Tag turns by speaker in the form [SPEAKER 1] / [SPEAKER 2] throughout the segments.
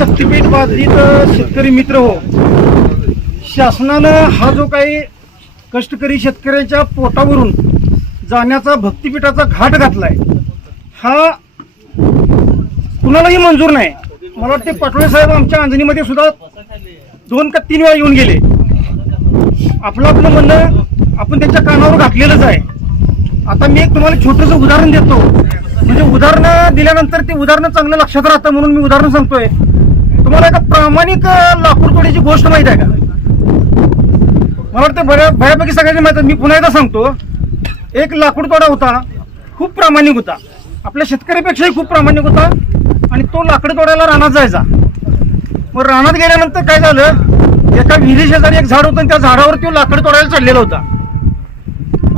[SPEAKER 1] बाधित शेतकरी मित्र हो. शासनानं हा जो काही कष्टकरी शेतकऱ्यांच्या पोटावरून जाण्याचा भक्तिपीठाचा घाट घातलाय हा कुणालाही मंजूर नाही. मला वाटते पाटोळे साहेब आमच्या अंजनीमध्ये सुद्धा दोन का तीन वेळा येऊन गेले. आपलं आपलं म्हणणं आपण त्यांच्या कानावर घातलेलंच आहे. आता मी एक तुम्हाला छोटंसं उदाहरण देतो. म्हणजे उदाहरणं दिल्यानंतर ते उदाहरणं चांगलं लक्षात राहतं म्हणून मी उदाहरण सांगतोय. तुम्हाला एका प्रामाणिक लाकूडतोडीची लाकूड तोडीची गोष्ट माहीत आहे का? मला वाटतं बऱ्या बऱ्यापैकी सगळ्यांनी माहीत मी पुन्हा एकदा सांगतो एक लाकूड तोडा होता खूप प्रामाणिक होता. आपल्या शेतकऱ्यापेक्षाही खूप प्रामाणिक होता आणि तो लाकड तोडायला रानात जायचा. मग रानात गेल्यानंतर काय झालं? एका विहिरी शेजारी एक झाड होतं आणि त्या झाडावर तो लाकड तोडायला चढलेला होता.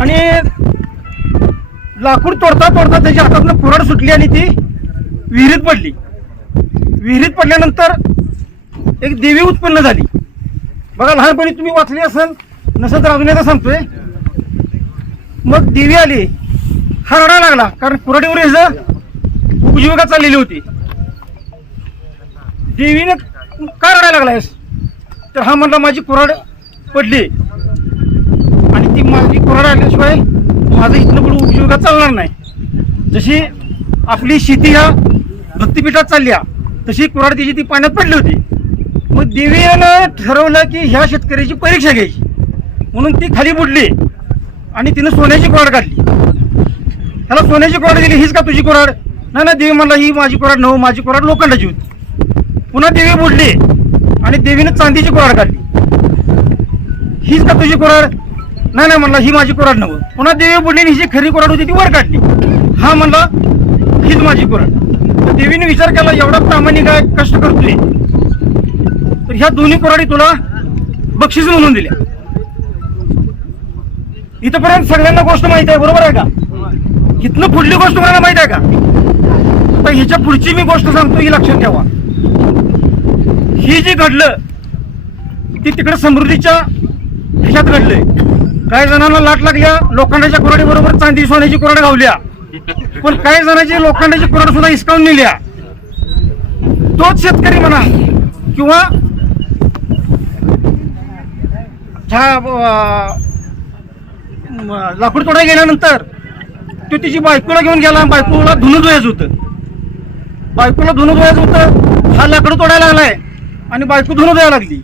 [SPEAKER 1] आणि लाकूड तोडता तोडता त्याच्या हातातनं कुराड सुटली आणि ती विहिरीत पडली. विहिरीत पडल्यानंतर एक देवी उत्पन्न झाली. बघा लहानपणी तुम्ही वाचली असेल नसेल तर अजून एकदा सांगतोय. मग देवी आली हा रडायला लागला कारण कुराडीवर ह्याचं उपजीविका चाललेली होती. देवीने का रडायला लागलायस तर हा म्हणला माझी कुराड पडली. आणि ती माझी कुराड आल्याशिवाय माझं इथनं पण उपजीविका चालणार नाही. जशी आपली शेती ह्या भक्तिपीठात चालली तशी कुराड तिची ती पाण्यात पडली होती. मग देवीनं ठरवलं की ह्या शेतकऱ्याची परीक्षा घ्यायची. म्हणून ती खाली बुडली आणि तिनं सोन्याची कुराड काढली. त्याला सोन्याची कुराड दिली हीच का तुझी कुराड नाही ना देवी म्हणला ही माझी कुराड नव माझी कुराड लोखंडाची होती. पुन्हा देवी बुडली आणि देवीनं चांदीची कुराड काढली. हीच का तुझी कुराड नाही नाही म्हणला ही माझी कुराड नव्हतं पुन्हा देवी बुडली आणि ही जी खरी कुराड होती ती वर काढली. हा म्हणला हीच माझी कुराड तर देवीने विचार केला एवढा प्रामाणिक आहे कष्ट करतोय. तर ह्या दोन्ही कुराडी तुला बक्षीस म्हणून दिल्या. इथपर्यंत सगळ्यांना गोष्ट माहीत आहे बरोबर आहे का? इथनं पुढली गोष्ट तुम्हाला माहीत आहे का? आता ह्याच्या पुढची मी गोष्ट सांगतो ही लक्षात ठेवा. ही जी घडलं ती तिकडे समृद्धीच्या ह्याच्यात घडलंय. काही जणांना लाट लागल्या लोखंडाच्या कुराडी बरोबर चांदी सोन्याची कुराड गावल्या पण काही जणांची लोखंडाची पुरवठा सुद्धा हिसकावून नेल्या तोच शेतकरी म्हणा किंवा लाकूड तोडायला गेल्यानंतर तो तिची बायकोला घेऊन गेला बायकोला धुणं धुवायचं होतं. बायकोला धुणं धुयाच होतं हा लाकड तोडायला लागलाय आणि बायको धुणं धुवायला लागली.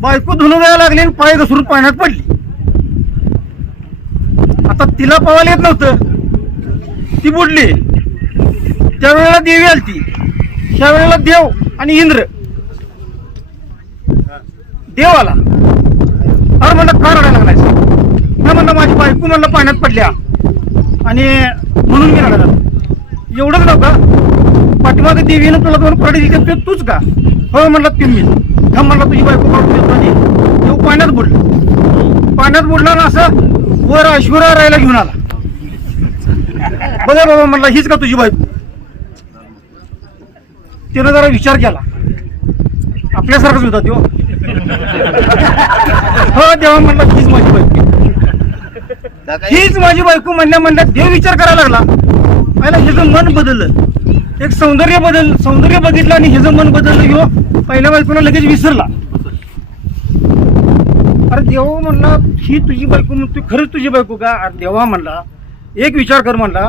[SPEAKER 1] बायको धुणं धुवायला लागली आणि पाय घसरून पाण्यात पडली. आता तिला पवायला येत नव्हतं. ती बुडली. त्यावेळेला देवी आलती. त्यावेळेला देव आणि इंद्र. देव आला. अरे म्हणलं का रडायला लागलाय नाही म्हणलं माझी बायको म्हणलं पाण्यात पडल्या? आणि म्हणून मी रडायला लागलो. एवढंच नव्हतं. पाठीमागे देवीनं तुला दोन पडे दिली तूच का? हो म्हणलं ते मी. हा म्हणलं तुझी बायको काढून देतो आणि पाण्यात बुडला. पाण्यात बुडला ना असं वर ऐश्वर्या राहायला घेऊन आला. बघा बाबा म्हणलं हीच का तुझी बायको? त्यानं जरा विचार केला. आपल्यासारखाच होता तो. हो देवा म्हणला हीच माझी बायको. हीच माझी बायको म्हणल्या म्हणल्या देव विचार करायला लागला. पहिला ह्याचं मन बदललं. एक सौंदर्य बदल सौंदर्य बघितलं आणि ह्याचं मन बदललं ह्यो पहिल्या बायकोला लगेच विसरला. अरे देवा म्हणला ही तुझी बायको म्हणतो खरंच तुझी बायको का? अरे देवा म्हणला एक विचार कर म्हणला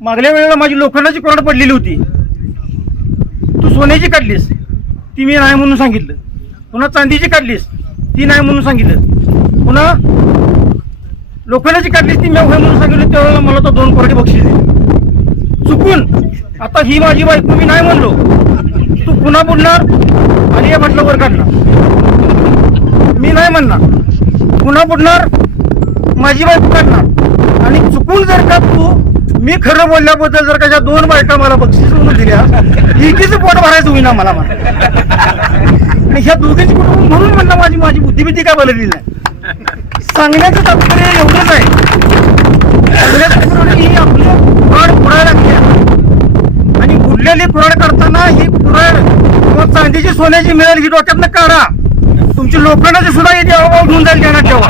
[SPEAKER 1] मागल्या वेळेला माझी लोखंडाची कोरड पडलेली होती. तू सोन्याची काढलीस. ती मी नाही म्हणून सांगितलं. पुन्हा चांदीची काढलीस. ती नाही म्हणून सांगितलं. पुन्हा लोखंडाची काढलीस ती मी म्हणून सांगितलं. त्यावेळेला मला तो दोन कोरडे बक्षीस दिले. चुकून आता ही माझी बायको मी नाही म्हणलो. तू पुन्हा बुडणार आणि या वर काढणार. मी नाही म्हणणार. पुन्हा बुडणार माझी बायको काढणार. आणि चुकून जर का तू मी खरं बोलल्याबद्दल जर का ज्या दोन बायका मला बक्षीस म्हणून दिल्या एकीच पोट भरायचं होईना मला आणि ह्या दोघींची कुटुंब म्हणून म्हणलं माझी माझी बुद्धिबुद्धी काय बोललेली नाही. सांगण्याचं तात्पर्य एवढंच आहे. सांगण्याचं म्हणजे ही आपली कुराड पुरायला लागली आणि बुडलेली पुराण करताना ही कुराड किंवा चांदीची सोन्याची मिळेल ही डोक्यातनं काढा. तुमची लोखंडाची सुद्धा येते अभाव घेऊन जाईल त्यांना ठेवा.